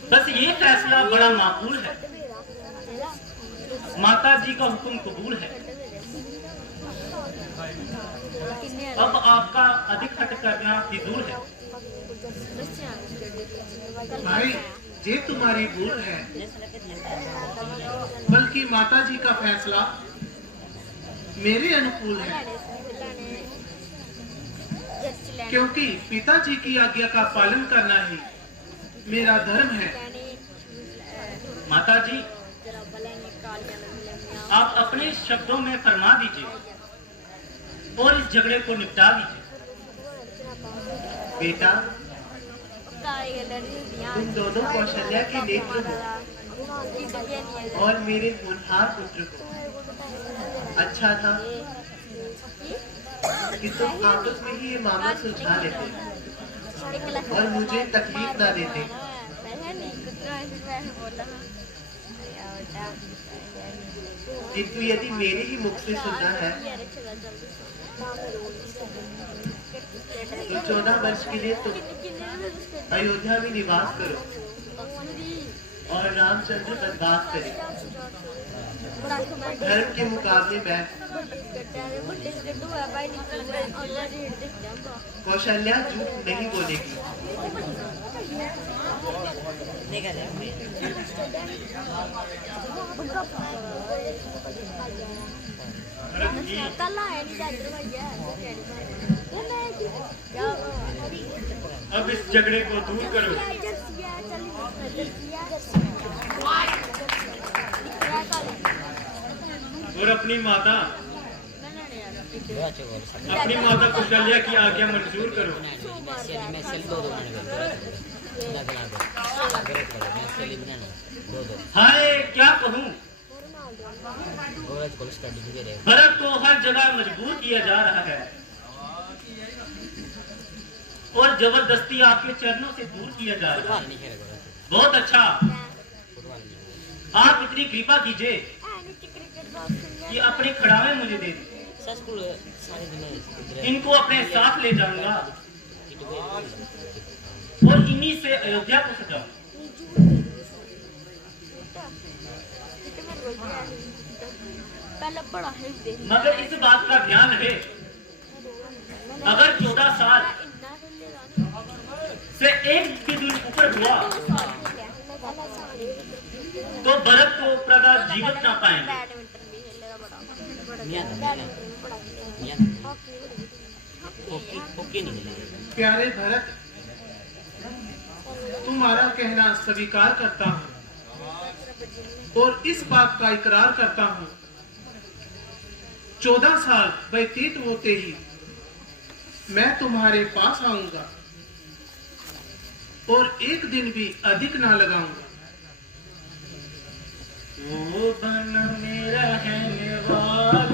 बस ये फैसला बड़ा माकूल है। माता जी का हुक्म कबूल है। अब आपका अधिक हट करना फिजूल है। भाई, ये तुम्हारी भूल है, बल्कि माताजी का फैसला मेरे अनुकूल है, क्योंकि पिताजी की आज्ञा का पालन करना ही मेरा धर्म है। माता जी, आप अपने शब्दों में फरमा दीजिए और इस झगड़े को निपटा दीजिए। बेटा, तुम दोनों कौशल्या के नेत्र हो और मेरे होनहार पुत्र को। अच्छा था कि तुम आपस में ही ये मामला सुलझा लेते और मुझे तकलीफ ना देते। किंतु यदि मेरे ही मुख से सुनना है तो 14 वर्ष के लिए तुम अयोध्या में निवास करो और रामचंद्र वनवास करें। धर्म के मुकाबले में कौशल्या झूठ नहीं बोलेगी। कल आया नहीं दादर भैया अब इस झगड़े को दूर करो और अपनी माता कौशल्या की आज्ञा मंजूर करो। हाय क्या कहूँ, भरत को हर जगह मजबूर किया जा रहा है और जबरदस्ती आपके चरणों से दूर किया जा रहा है। बहुत अच्छा, आप इतनी कृपा कीजिए कि अपने खड़ावे मुझे दे दें। इनको अपने साथ ले जाऊंगा और इन्हीं से अयोध्या को सजाऊंगा। मगर इस बात का ध्यान रहे, अगर 14 साल से एक भी दिन ऊपर हुआ तो भरत को प्रजा जीवित ना पाएंगे। प्यारे भरत, तुम्हारा कहना स्वीकार करता हूँ और इस बात का इकरार करता हूँ। 14 साल व्यतीत होते ही मैं तुम्हारे पास आऊंगा और एक दिन भी अधिक ना लगाऊंगा। वो बन मेरा है निवास